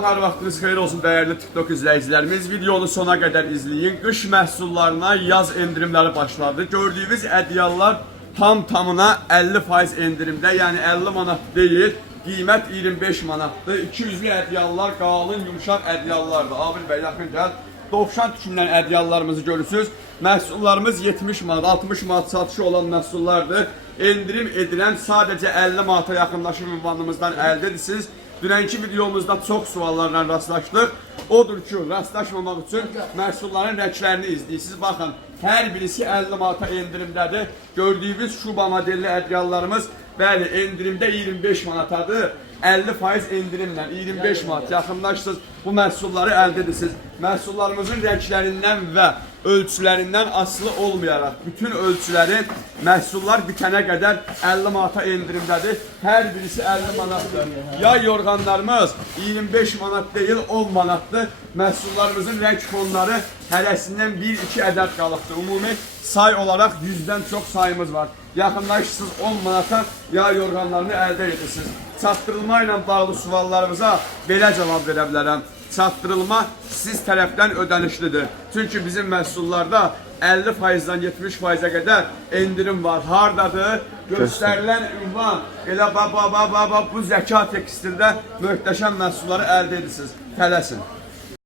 Hər vaxtınız xeyir olsun dəyərli TikTok izləyicilərimiz. Videonu sona qədər izləyin. Qış məhsullarına yaz endirimləri başladı. Gördüyünüz ədyallar tamına 50% endirimdə, yəni 50 manat deyil, qiymət 25 manatdır. 200'lü ədyallar qalın, yumuşaq ədyallardır. Abil bəy, yaxın gəl. Dovşan tükündən ədyallarımızı görürsünüz. Məhsullarımız 70 manat, 60 manat satışı olan məhsullardır. Endirim edilən sadəcə 50 manata yaxınlaşır ünvanımızdan əldə edirsiniz. Dünənki videomuzda çox suallarla rastlaşdıq. Odur ki, rastlaşmamaq üçün məhsulların rənglərini izləyirsiniz. Baxın, hər birisi 50 manata endirimdədir. Gördüyünüz şuba modelli ədyallarımız, bəli, endirimdə 25 manatadır. 50% endirimlə 25 manat yaxınlaşsınız, bu məhsulları əldə edirsiniz. Məhsullarımızın rənglərindən və ölçülərindən asılı olmayaraq bütün ölçüləri məhsullar bitənə qədər 50 manata endirimdədir. Hər birisi 50 manatdır. Yay yorğanlarımız 25 manat deyil, 10 manatdır. Məhsullarımızın rəng fonları hərəsindən 1-2 ədəd qalıqdır. Ümumi say olaraq 100'dən çox sayımız var. Yaxınlaşırsınız 10 manata yay yorğanlarını əldə edirsiniz. Çatdırılma ilə bağlı suallarımıza belə cavab verə bilərəm. Çatdırılma siz tərəfdən ödənişlidir. Çünki bizim məhsullarda 50%-dən 70%-ə qədər endirim var. Hardadır? Göstərilən ünvan. Elə bu Zəka tekstildə möhtəşəm məhsulları əldə edirsiniz. Tələsin.